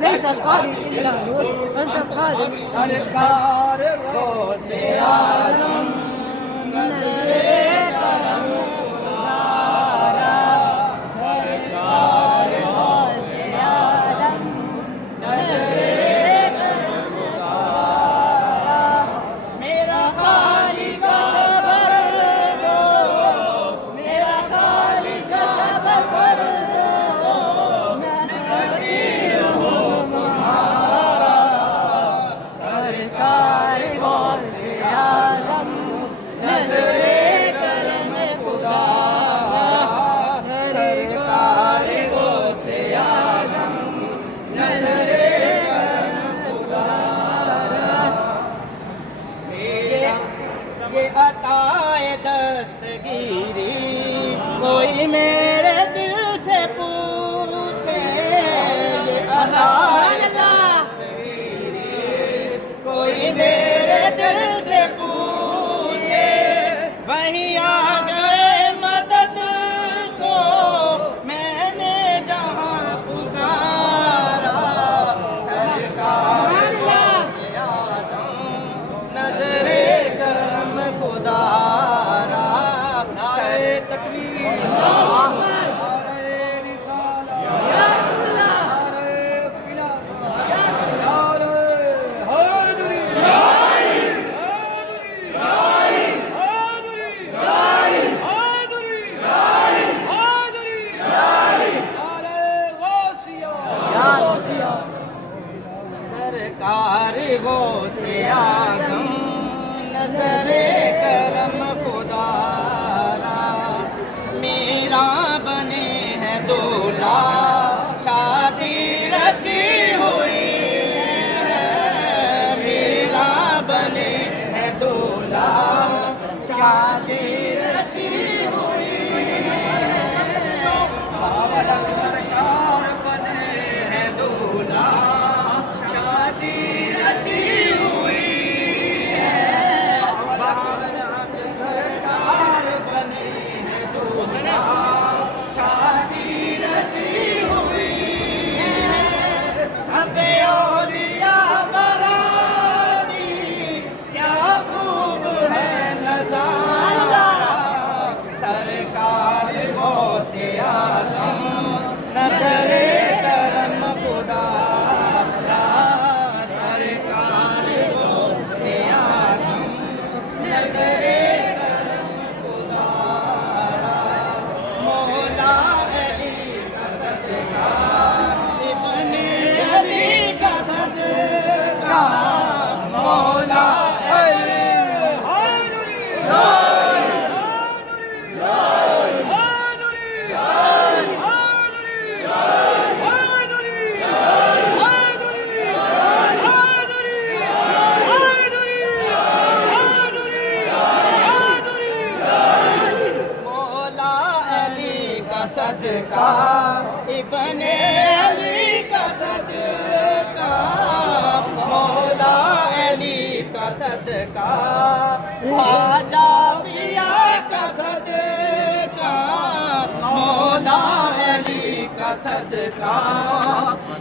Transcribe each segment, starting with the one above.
ليس القاضي إلا نور أنت القاضي سرکار غوث اعظم نظر کرم خدایا سرکار غوث اعظم نظر کرم خدایا میرا خالق صبر دو میرا خالق صبر دو میں فقیر ہوں تمہارا سرکار غوث اعظم نظر کرم خدایا سرکار غوث اعظم نظر کرم خدایا یہ عطائے دستگیری کوئی میرے دل سے پوچھے یہ عطائے دستگیری کوئی میرے دل سے پوچھے وہیں آ گئے مدد کو میں نے جہاں پکارا سرکار غوث اعظم نظر کرم خدارا نعرہ تکبیر نعرہ رسالہ نعرہ خلافت نعرہ حیدری سرکار غوث اعظم نظر کرم خدارا میرا بنے ہے دولہا شادی رچی ہوئی ہے میرا بنے ہے دولہا شادی رچی ہوئی ہے سرکار بنے ہے دولہا شادی رچی ہوئی ہے سرکار بنے ہے دولہا شادی رچی ہوئی ہے سب اولیاء براتی صدقہ خواجہ پیا کا صدقہ مولا علی کا صدقہ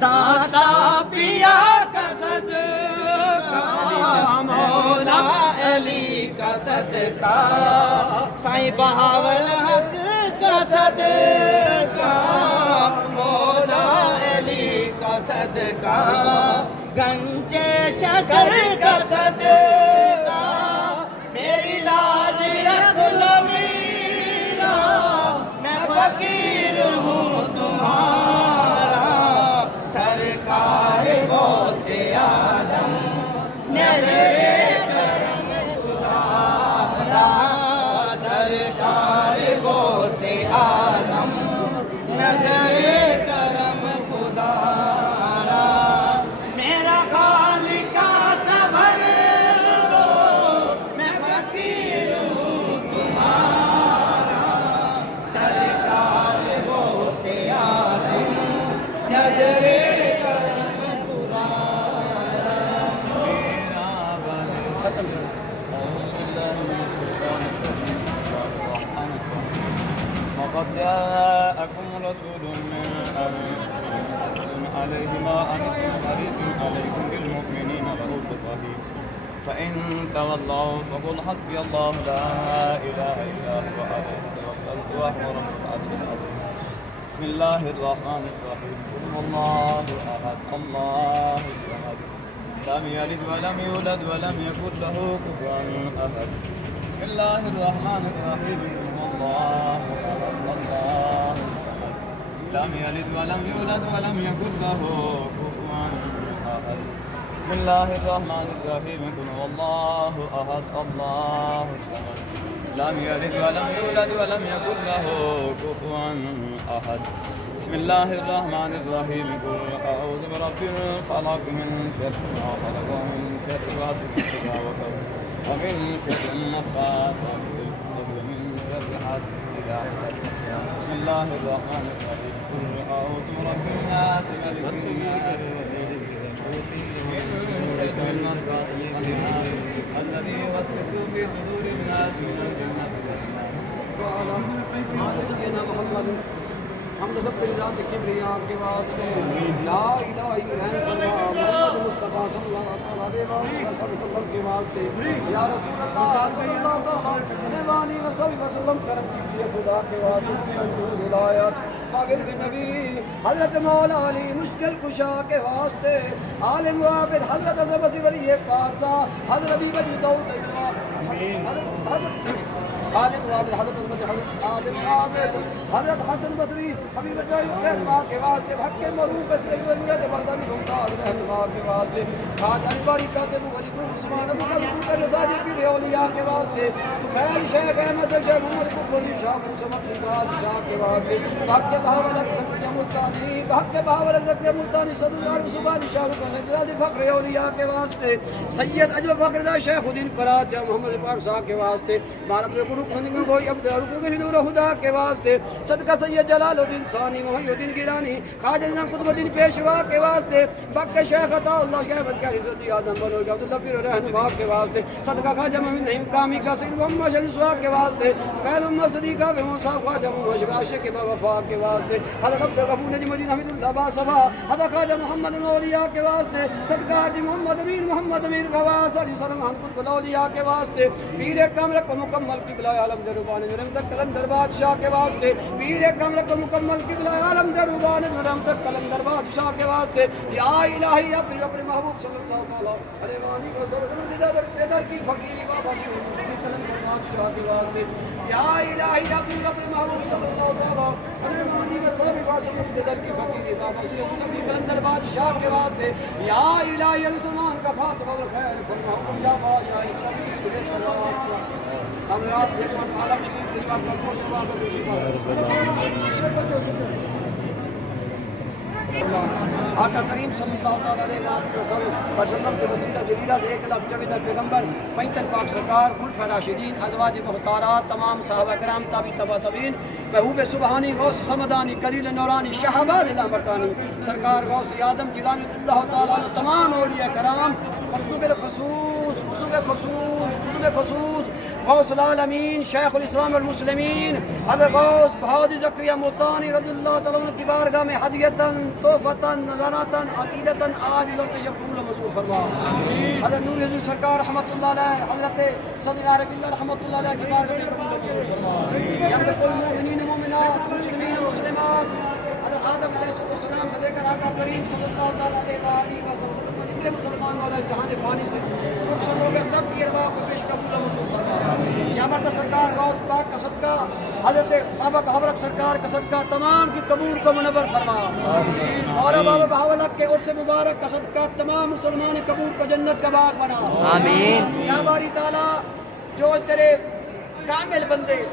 داتا پیا کا صدقہ مولا علی کا صدقہ سائیں بہاول حق کا صدقہ مولا علی کا صدقہ گنجے شکر کا صدقہ میری لاج رکھ لو میرا میں فقیر ہوں تمہارا سرکار غوث اعظم نظر کرم خدا را سرکار غوث اعظم نظر کرم خدا را میرا خالق صبر دو میں فقیر ہوں تمہارا سرکار غوث اعظم نظر کرم خدا وقد جاءكم رسول من أنفسكم عليه ما أنتم حريص عليكم بالمؤمنين رؤوف رحيم فإن تولوا فقل حسبي الله لا إله إلا هو عليه توكلت وهو رب العرش العظيم بسم الله الرحمن الرحيم قل هو الله أحد الله الصمد لم يلد ولم يولد ولم يكن له كفوا أحد بسم الله الرحمن الرحيم قل هو الله أحد الله الصمد لم يلد ولم يولد ولم يكن له كفوا أحد بسم الله الرحمن الرحيم قل هو الله أحد الله الصمد لم يلد ولم يولد ولم يكن له كفوا أحد بسم الله الرحمن الرحيم قل أعوذ برب الفلق من شر ما خلق ومن شر غاسق إذا وقب ومن شر النفاثات في العقد ومن شر حاسد إذا حسد بسم الله الرحمن الرحيم قل أعوذ برب الناس ملك الناس من شر الوسواس الخناس الذي يوسوس في صدور الناس من الجنة وعلى سيدنا محمد ہم تو سب کے ذات کبریا کے واسطے لا الہ الا اللہ محمد مصطفیٰ صلی اللہ علیہ وسلم کے واسطے یا رسول اللہ صلی اللہ علیہ وسلم کرم کیجیے خدا کے واسطے ہدایت قابل نبی حضرت مولا علی مشکل کشا کے واسطے عالم عابد حضرت عظمت ولی پارسا حضرت ابی بن داؤد حضرت عالم عابد حضرت عالم عابد حضرت حسن بصری حبیب اللہ کے واسطے حق کے معروف سے ضرورت مردن ممتاز رہنما کے واسطے خواجہ باری کاتب ولی عثمان ابو بکر کے رسالے پیر اولیاء کے واسطے خیال شیخ احمد شیخ محمد قطب شاہ منصور بادشاہ کے واسطے حق کے بہاول زکریا ملتانی حق کے بہاول زکریا ملتانی صدر سبحان شاہ رخ فخر اولیاء کے واسطے سید اجو فخر شیخ الدین پراج محمد پارسا کے واسطے مانب کوئی عبد نور خدا کے واسطے صدقہ سید جلال الدین ثانی محی الدین گیلانی خواجہ نظام قطب الدین پیشوا کے واسطے بک شیخ عطا اللہ کے احمد کا عزت آدم بنو عبداللہ پیر رہنما کے واسطے صدقہ خواجہ محمد نعیم کامی کا سید محمد شریف سوا کے واسطے پہل امت صدیقہ بے صاحب خواجہ محمد عاشق کے وفا کے واسطے حضرت عبد الغفور نجم الدین حمید اللہ با صفا حضرت خواجہ محمد اولیاء کے واسطے صدقہ حاجی محمد امین خواص علی سلام قطب الاولیاء کے واسطے پیر کامل کو مکمل قبلہ عالم دربان نرم تک کلندر بادشاہ کے واسطے پیر کامل کو مکمل قبلہ عالم دربان نرم تک کلندر بادشاہ کے واسطے یا الہی اپنے محبوب صلی اللہ علیہ وسلم دیدار کی فقیری بابا کلندر بادشاہ کے واسطے یا الہی اپنے محبوب صلی اللہ علیہ وسلم دیدار کی فقیری بابا کلندر بادشاہ کے واسطے یا الہی مسلمان کا فاتح الخیر فرماؤ یا باجا سامرات دیکھوان عالم شریف دیکھوان کلکور سبا کو آقا کریم صلی اللہ علیہ وسلم کے وسیلہ جلیلہ سے 1 لاکھ جاوید پیغمبر 65 پاک سرکار خلفاء راشدین ازواج مختارات تمام صحابہ کرام تابعین تبع تابعین محبوب سبحانی غوث سمدانی کلیل نورانی شہباز لامکانی سرکار غوث آدم جیلانی اللہ تعالیٰ تمام اولیاء کرام خصوص خصوص غوث العالمین شیخ الاسلام والمسلمین حضرت غوث بہادر زکریا ملتانی رضی اللہ تعالیٰ عنہ کی بارگاہ میں ہدیتاً تحفتاً نذراتاً عقیدتاً عاجزاً یقول منظور فرما. حضرت نور حضور سرکار رحمۃ اللہ علیہ حضرت صدیق عرب اللہ رحمۃ اللہ علیہ کی بارگاہ میں قبول منظور فرما. یا حضرت المؤمنین مومنات مسلمین مسلمات حضرت آدم علیہ السلام سے لے کر آقا کریم صلی اللہ تعالیٰ علیہ وسلم جتنے مسلمان مولا جہان فانی سے رخصت ہو گئے سب کی ارواح کو پیش قبول منظور فرما. یا مرد سرکار غوث پاک کا صدقہ حضرت بابا بہاولک سرکار کا صدقہ تمام کی قبول کو منور فرما. اور بابا بہاولک کے عرص مبارک کا صدقہ تمام مسلمان قبول کو جنت کا باغ بنا. آمین. یا باری تعالیٰ جو تیرے کامل بندے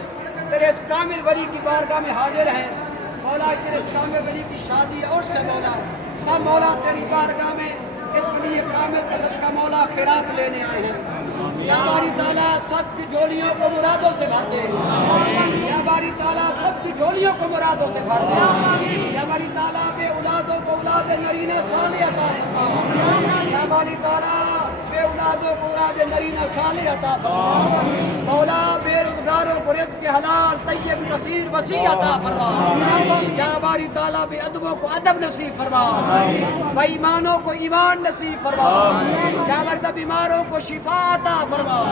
تیرے اس کامل ولی کی بارگاہ میں حاضر ہیں مولا تیرے اس کامل ولی کی شادی اور سے مولا سب مولا تیری بارگاہ میں اس کے لیے کامل کا صدقہ مولا خیرات لینے آئے ہیں. یا باری تعالیٰ سب کی جھولیوں کو مرادوں سے بھر دے. یا باری تعالیٰ سب کی جھولیوں کو مرادوں سے بھر دے. یا باری تعالیٰ بے اولادوں کو اولاد نرینہ صالح عطا فرما. یا باری تعالیٰ بے اولادوں کو اولاد نرینہ صالح عطا فرما. مولا بے روزگاروں کو رزق حلال طیب کثیر وسیع عطا فرما. یا باری تعالیٰ بے ادبوں کو ادب نصیب فرما. بے ایمانوں کو ایمان نصیب فرما. یا باری بیماروں کو شفا عطا فرما.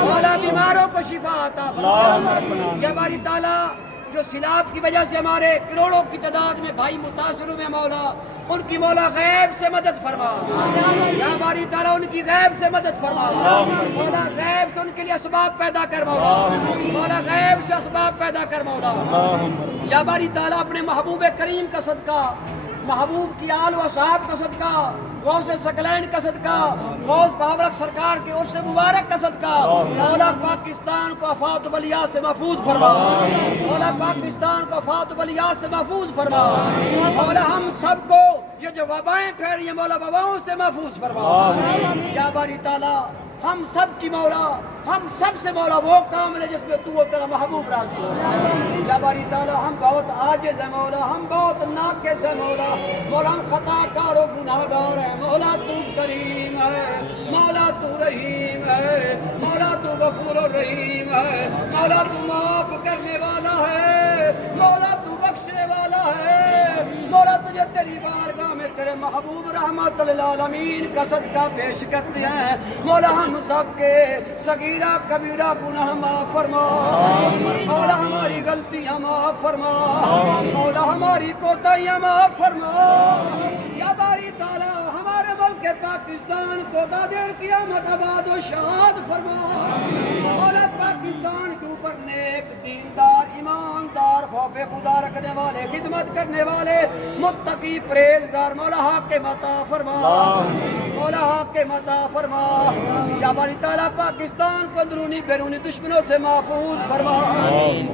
مولا بیماروں کو شفا عطا فرما. یا باری تعالیٰ جو سیلاب کی وجہ سے ہمارے کروڑوں کی تعداد میں بھائی متاثر ہوئے مولا ان کی مولا غیب سے مدد فرما. یا باری تعالیٰ ان کی غیب سے مدد فرما. مولا غیب سے ان کے لیے اسباب پیدا کر مولا. مولا غیب سے اسباب پیدا کر مولا. یا باری تعالیٰ اپنے محبوب کریم کا صدقہ محبوب کی آل و اصحاب کا صدقہ غوث ثقلین کا صدقہ غوث بہاولک سرکار کے عرص مبارک کا صدقہ مولا پاکستان کو آفات و بلیات سے محفوظ فرما. مولا پاکستان کو آفات و بلیات سے محفوظ فرما. مولا ہم سب کو یہ جو وبائیں پھیل رہی ہیں مولا وباؤں سے محفوظ فرما. یا باری تعالیٰ ہم سب کی مولا ہم سب سے مولا وہ کام لے جس میں تو و تیرا محبوب راضی ہو. یا باری تعالیٰ ہم بہت عاجز ہیں مولا ہم بہت ناقص ہیں مولا مولا ہم خطا کار و گناہ گار ہیں. مولا تو کریم ہے مولا تو رحیم ہے مولا تو غفور و رحیم ہے مولا تو معاف کرنے والا ہے مولا تو بخشنے والا ہے. مولا تجھے تیری بارگاہ میں تیرے محبوب رحمت للعالمین کا صدقہ پیش کرتے ہیں. مولا ہم سب کے صغیرہ کبیرہ گناہ معاف فرما. مولا ہماری غلطیاں معاف فرما. مولا ہماری کوتاہیاں معاف فرما. یا باری تعالیٰ ہمارے ملک پاکستان کو دادر قیامت آباد و شاد فرما. مولا پاکستان کے اوپر نیک دیندار ایماندار خوف خدا رکھنے والے خدمت کرنے والے متقی پرہیزگار مولا حاکم عطا فرما. مولا حاکم عطا فرما. یا باری تعالیٰ پاکستان کو اندرونی بیرونی دشمنوں سے محفوظ فرما.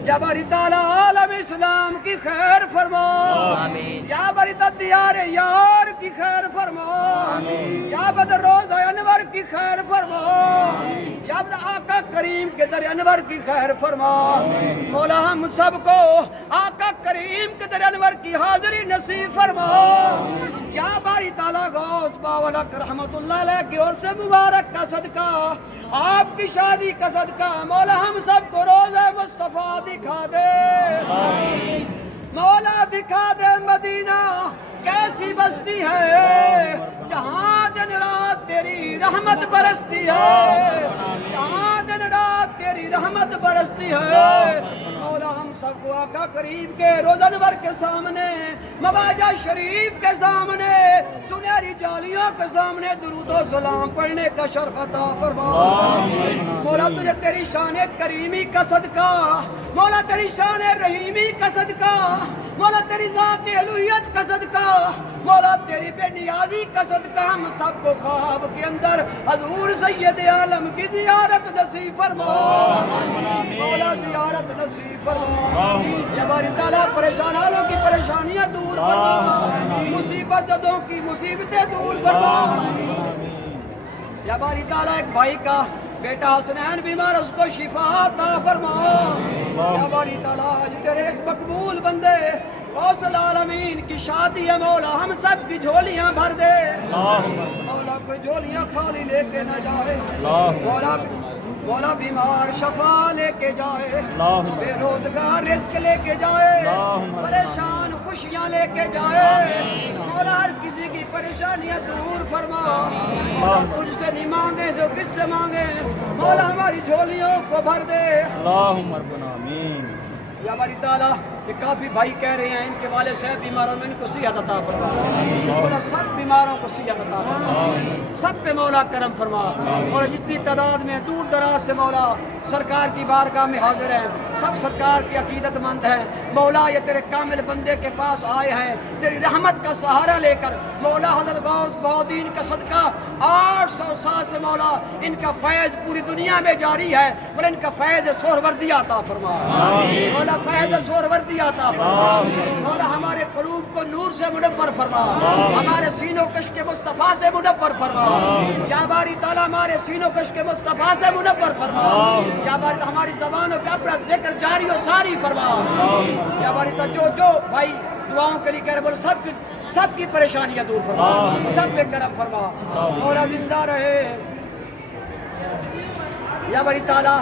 یا باری تعالیٰ عالم اسلام کی خیر فرما. یا باری تعالیٰ دیار یار کی خیر فرما. یا بدر روز انور کی خیر فرما. یا بدر آقا کریم کے در انور کی خیر فرما. مولا ہم سب کو آقا کریم کے در انور کی حاضری نصیب فرما. یا باری تعالیٰ غوث بہاولک رحمت اللہ علیہ کی اور سے مبارک کا صدقہ آپ کی شادی کا صدقہ مولا ہم سب کو روضہ مصطفیٰ دکھا دے. مولا دکھا دے مدینہ کیسی بستی ہے جہاں دن رات تیری رحمت برستی ہے. جہاں دن رات تیری رحمت برستی ہے. مولا ہم سب کو آقا کریم کے روضہ انور کے سامنے مواجہ شریف کے سامنے سنہری جالیوں کے سامنے درود و سلام پڑھنے کا شرف عطا فرما. مولا تجھے تیری شان کریمی کا صدقہ مولا تیری شان رحیمی کا صدقہ مولا تیری ذات الوہیت کا صدقہ مولا تیری بے نیازی کا صدقہ ہم سب کو خواب کے اندر حضور سید عالم کی زیارت نصیب فرما. مولا زیارت نصیب فرما. یا باری تعالیٰ پریشان حالوں کی پریشانیاں دور فرما. مصیبت زدوں کی مصیبتیں دور فرما. یا باری تعالیٰ ایک بھائی کا بیٹا حسنین بیمار اس کو شفا عطا فرما. یا باری تعالیٰ آج تیرے ایک مقبول بندے غوث العالمین کی شادی ہے مولا ہم سب کی جھولیاں بھر دے مولا کوئی جھولیاں خالی لے کے نہ جائے مولا بیمار شفا لے کے جائے بے روزگار رزق لے کے جائے پریشان خوشیاں لے کے جائے مولا ہر کسی کی پریشانیاں دور فرما مولا تجھ سے نہیں مانگے جو کس سے مانگے مولا ہماری جھولیوں کو بھر دے اللہم ربنا آمین یا باری تعالیٰ یہ کافی بھائی کہہ رہے ہیں ان کے والد صاحب بیماروں میں ان کو صحت عطا فرما مولا سب بیماروں کو صحت عطا فرما سب پہ مولا کرم فرما اور جتنی تعداد میں دور دراز سے مولا سرکار کی بارگاہ میں حاضر ہیں سب سرکار کی عقیدت مند ہیں مولا یہ تیرے کامل بندے کے پاس آئے ہیں تیری رحمت کا سہارا لے کر مولا حضرت غوث بہودین کا صدقہ 800 سال سے مولا ان کا فیض پوری دنیا میں جاری ہے مولا ان کا فیض سہروردی عطا فرما مولا فیض سہروردی عطا فرما مولا ہمارے قلوب کو نور سے منور فرما ہمارے سینوں کش کے مصطفیٰ سے منور فرما یا باری تعالیٰ ہمارے سینوں کش کے مصطفیٰ سے منور فرما یا باری تعالیٰ ہماری زبانوں پہ اپنا ذکر جاری و ساری فرما یا باری تعالیٰ جو بھائی دعاؤں کے لیے کہہ رہے بولو سب کی پریشانیاں دور فرما سب پہ کرم فرما مولا زندہ رہے یا باری تعالیٰ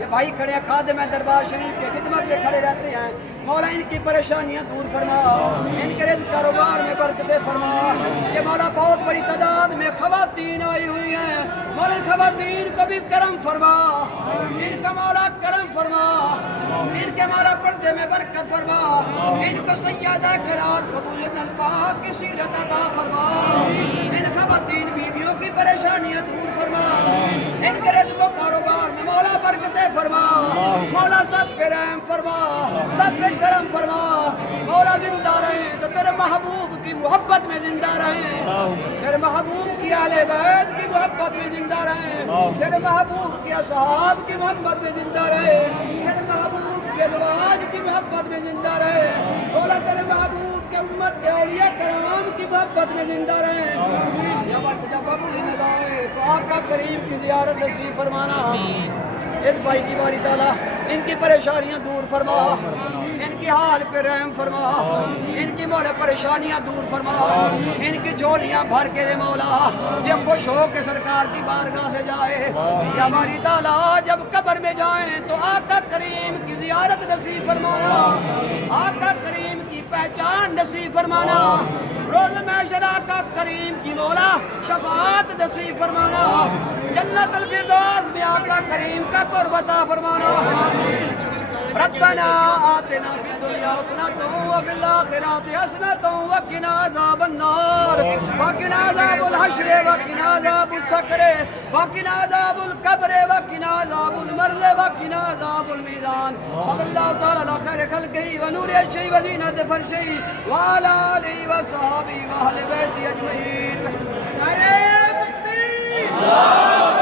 یہ بھائی کھڑے ہیں خادم ہیں دربار شریف کے خدمت میں کھڑے رہتے ہیں مولا ان کی پریشانیاں دور فرما ان کے رزق کاروبار میں برکتیں فرما یہ مولا بہت بڑی تعداد میں خواتین آئی ہوئی ہیں مولا ان خواتین کو بھی کرم فرما ان کا مولا کرم فرما ان کے مولا پردے میں برکت فرما ان کو سیادہ قرات قبول الپاک کی سیرت عطا فرما ان خواتین بیویوں کی پریشانیاں دور فرما ان کے رزق و کاروبار میں مولا برکتیں فرما مولا سب پہ رحم فرما سب پہ کرم فرما مولا زندہ رہیں تو تیرے محبوب کی محبت میں زندہ رہیں تیرے محبوب کی اہل بیت کی محبت میں زندہ رہیں تیرے محبوب کی اصحاب کی محبت میں زندہ رہیں تیرے محبوب کے ازواج کی محبت میں زندہ رہیں مولا تیرے محبوب کے امت کے اولیاء کرام کی محبت میں زندہ رہیں جب اپنی ندائے تو آقا کریم کی زیارت نصیب فرمانا اس بھائی کی باری تعالیٰ ان کی پریشانیاں دور فرما ان کی حال پہ رحم فرما ان کی مولا پریشانیاں دور فرما ان کی جھولیاں بھر کے دے مولا یہ خوش ہو کے سرکار کی بارگاہ سے جائے یا باری تعالیٰ جب قبر میں جائیں تو آقا کریم کی زیارت نصیب فرمانا آقا کریم کی پہچان نصیب فرمانا روز محشر آقا کریم کی مولا شفاعت نصیب فرمانا جنت الفردوس میں آقا کریم کا قرب عطا فرمانا ربنا آتنا فی الدنیا حسنۃ وفی الآخرۃ حسنۃ وقنا عذاب النار وقنا عذاب الحشر وقنا عذاب السقر وقنا عذاب القبر وقنا عذاب المرض وقنا عذاب المیزان صلی اللہ تعالی علی خیر خلقہ ونور عرشہ وزینۃ فرشہ وعلی آلہ وصحبہ واہل بیتہ اجمعین نعرہ تکبیر